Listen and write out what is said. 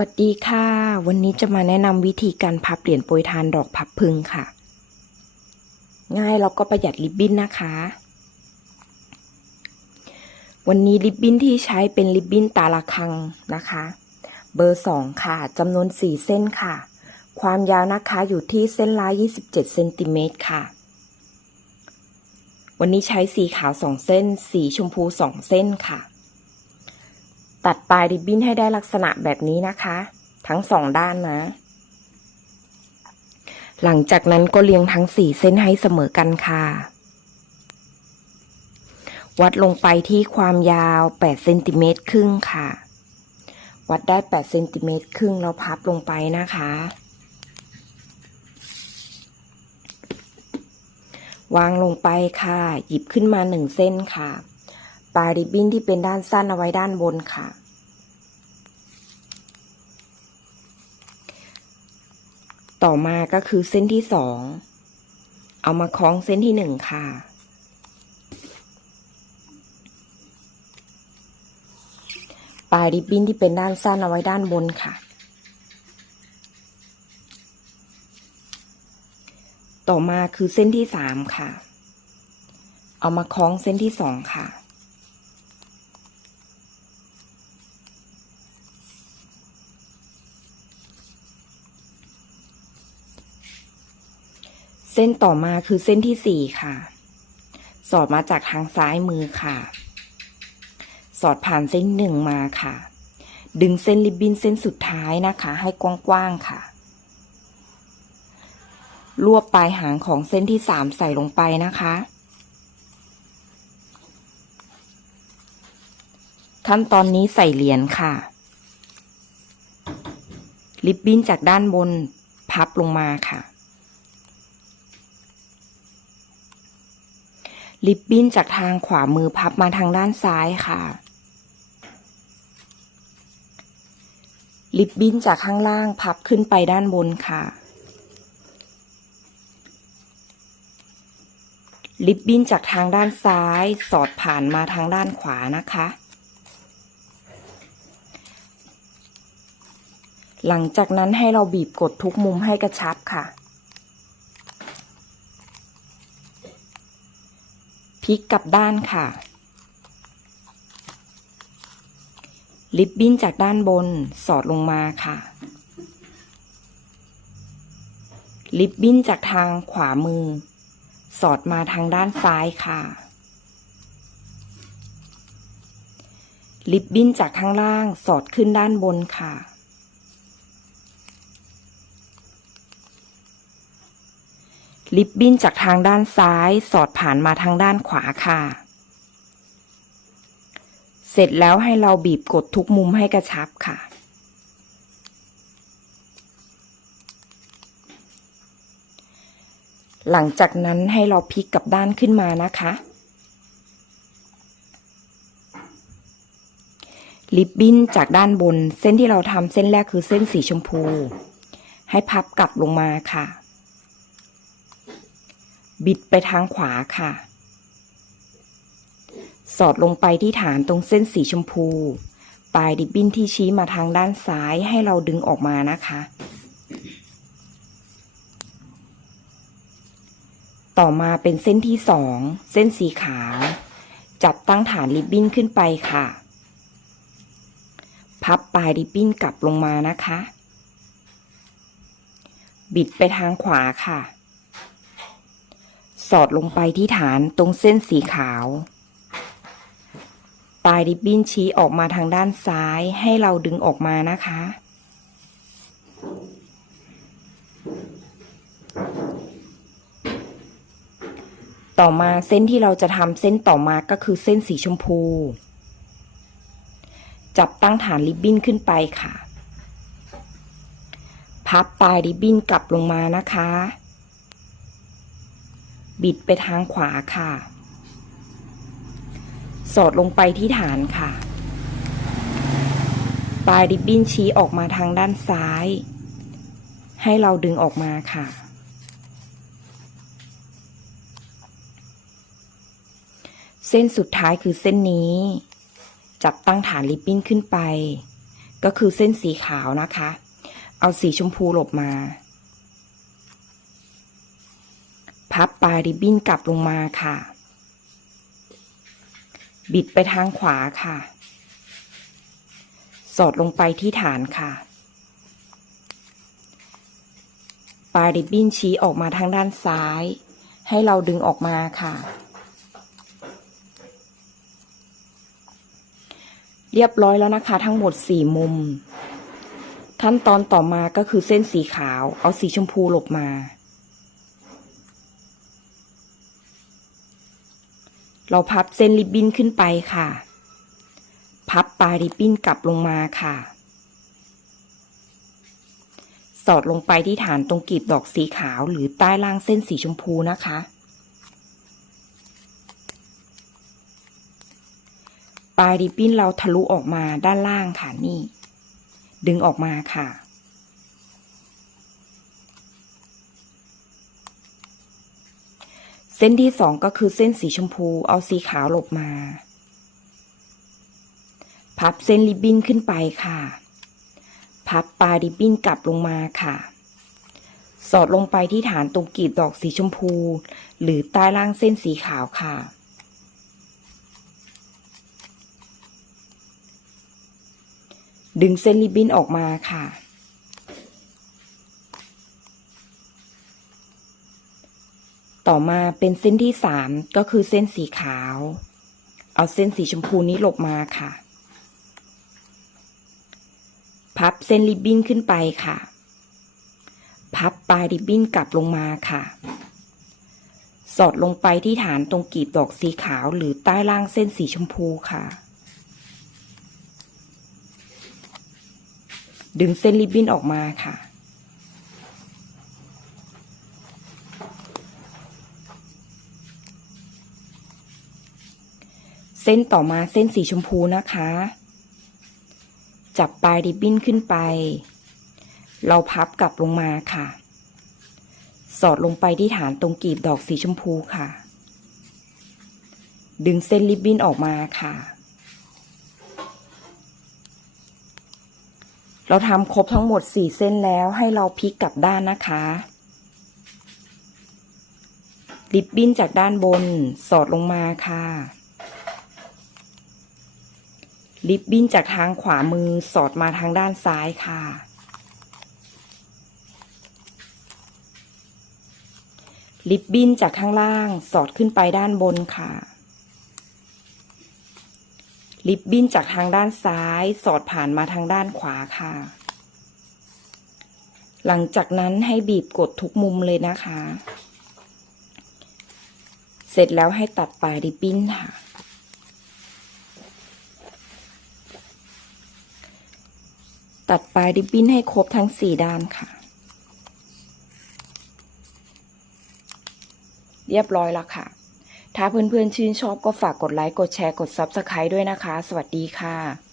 วัสดีค่ะ วันนี้จะมาแนะนำวิธีการพับเหรียญโปรยทานดอกพับพึงค่ะ ง่ายแล้วก็ประหยัดริบบิ้นนะคะ วันนี้ริบบิ้นที่ใช้เป็นริบบิ้นตาละคังนะคะ เบอร์สองค่ะจำนวนสี่เส้นค่ะ ความยาวนะคะอยู่ที่เส้นละ27เซนติเมตรค่ะ วันนี้ใช้สีขาวสองเส้น สีชมพูสองเส้นค่ะ ตัดปลายริบบิ้นให้ได้ลักษณะแบบนี้นะคะ ทั้งสองด้านนะ หลังจากนั้นก็เรียงทั้งสี่เส้นให้เสมอกันค่ะ วัดลงไปที่ความยาว8เซนติเมตรครึ่งค่ะ วัดได้8เซนติเมตรครึ่งแล้วพับลงไปนะคะ วางลงไปค่ะ หยิบขึ้นมาหนึ่งเส้นค่ะปลายริบบิ้นที่เป็นด้านสั้นเอาไว้ด้านบนค่ะ ต่อมาก็คือเส้นที่สอง เอามาคล้องเส้นที่หนึ่งค่ะ ปลายริบบิ้นที่เป็นด้านสั้นเอาไว้ด้านบนค่ะ ต่อมาคือเส้นที่สามค่ะ เอามาคล้องเส้นที่สองค่ะ เส้นต่อมาคือเส้นที่สี่ค่ะ สอดมาจากทางซ้ายมือค่ะ สอดผ่านเส้นหนึ่งมาค่ะ ดึงเส้นริบบิ้นเส้นสุดท้ายนะคะ ให้กว้างๆค่ะ รวบปลายหางของเส้นที่สามใส่ลงไปนะคะ ขั้นตอนนี้ใส่เหรียญค่ะ ริบบิ้นจากด้านบนพับลงมาค่ะ ริบบิ้นจากทางขวามือพับมาทางด้านซ้ายค่ะริบบิ้นจากข้างล่างพับขึ้นไปด้านบนค่ะริบบิ้นจากทางด้านซ้ายสอดผ่านมาทางด้านขวานะคะ หลังจากนั้นให้เราบีบกดทุกมุมให้กระชับค่ะ พลิกกลับด้านค่ะ ลิบบิ้นจากด้านบนสอดลงมาค่ะ ลิบบิ้นจากทางขวามือ สอดมาทางด้านซ้ายค่ะ ลิบบิ้นจากข้างล่างสอดขึ้นด้านบนค่ะ ลิบบิ้นจากทางด้านซ้ายสอดผ่านมาทางด้านขวาค่ะ เสร็จแล้วให้เราบีบกดทุกมุมให้กระชับค่ะ หลังจากนั้นให้เราพลิกกลับด้านขึ้นมานะคะ ลิบบิ้นจากด้านบนเส้นที่เราทำเส้นแรกคือเส้นสีชมพู ให้พับกลับลงมาค่ะ บิดไปทางขวาค่ะ สอดลงไปที่ฐานตรงเส้นสีชมพู ปลายริบบิ้นที่ชี้มาทางด้านซ้ายให้เราดึงออกมานะคะ ต่อมาเป็นเส้นที่สองเส้นสีขาว จับตั้งฐานริบบิ้นขึ้นไปค่ะ พับปลายริบบิ้นกลับลงมานะคะ บิดไปทางขวาค่ะ สอดลงไปที่ฐานตรงเส้นสีขาว ปลายริบบิ้นชี้ออกมาทางด้านซ้ายให้เราดึงออกมานะคะ ต่อมาเส้นที่เราจะทำเส้นต่อมาก็คือเส้นสีชมพู จับตั้งฐานริบบิ้นขึ้นไปค่ะ พับปลายริบบิ้นกลับลงมานะคะ บิดไปทางขวาค่ะ สอดลงไปที่ฐานค่ะ ปลายริบบิ้นชี้ออกมาทางด้านซ้าย ให้เราดึงออกมาค่ะ เส้นสุดท้ายคือเส้นนี้ จับตั้งฐานริบบิ้นขึ้นไป ก็คือเส้นสีขาวนะคะ เอาสีชมพูหลบมา พับปลายริบบิ้นกลับลงมาค่ะ บิดไปทางขวาค่ะ สอดลงไปที่ฐานค่ะ ปลายริบบิ้นชี้ออกมาทางด้านซ้าย ให้เราดึงออกมาค่ะ เรียบร้อยแล้วนะคะ ทั้งหมดสี่มุม ขั้นตอนต่อมาก็คือเส้นสีขาว เอาสีชมพูหลบมา เราพับเส้นริบบิ้นขึ้นไปค่ะ พับปลายริบบิ้นกลับลงมาค่ะ สอดลงไปที่ฐานตรงกลีบดอกสีขาวหรือใต้ล่างเส้นสีชมพูนะคะ ปลายริบบิ้นเราทะลุออกมาด้านล่างค่ะนี่ ดึงออกมาค่ะ ส้นที่สองก็คือเส้นสีชมพูเอาสีขาวหลบมา พับเส้นริบบิ้นขึ้นไปค่ะ พับปลายริบบิ้นกลับลงมาค่ะ สอดลงไปที่ฐานตรงกลีบดอกสีชมพู หรือใต้ล่างเส้นสีขาวค่ะดึงเส้นริบบิ้นออกมาค่ะ ต่อมาเป็นเส้นที่สามก็คือเส้นสีขาว เอาเส้นสีชมพูนี้หลบมาค่ะ พับเส้นริบบิ้นขึ้นไปค่ะ พับปลายริบบิ้นกลับลงมาค่ะ สอดลงไปที่ฐานตรงกลีบดอกสีขาวหรือใต้ล่างเส้นสีชมพูค่ะ ดึงเส้นริบบิ้นออกมาค่ะ เส้นต่อมาเส้นสีชมพูนะคะ จับปลายริบบิ้นขึ้นไป เราพับกลับลงมาค่ะ สอดลงไปที่ฐานตรงกลีบดอกสีชมพูค่ะ ดึงเส้นริบบิ้นออกมาค่ะ เราทำครบทั้งหมดสี่เส้นแล้วให้เราพลิกกลับด้านนะคะริบบิ้นจากด้านบนสอดลงมาค่ะ ริบบิ้นจากทางขวามือสอดมาทางด้านซ้ายค่ะริบบิ้นจากข้างล่างสอดขึ้นไปด้านบนค่ะริบบิ้นจากทางด้านซ้ายสอดผ่านมาทางด้านขวาค่ะ หลังจากนั้นให้บีบกดทุกมุมเลยนะคะ เสร็จแล้วให้ตัดปลายริบบิ้นค่ะ ตัดปลายริบบิ้นให้ครบทั้งสี่ด้านค่ะ เรียบร้อยแล้วค่ะ ถ้าเพื่อนๆชื่นชอบก็ฝากกดไลค์ กดแชร์ กด Subscribe ด้วยนะคะ สวัสดีค่ะ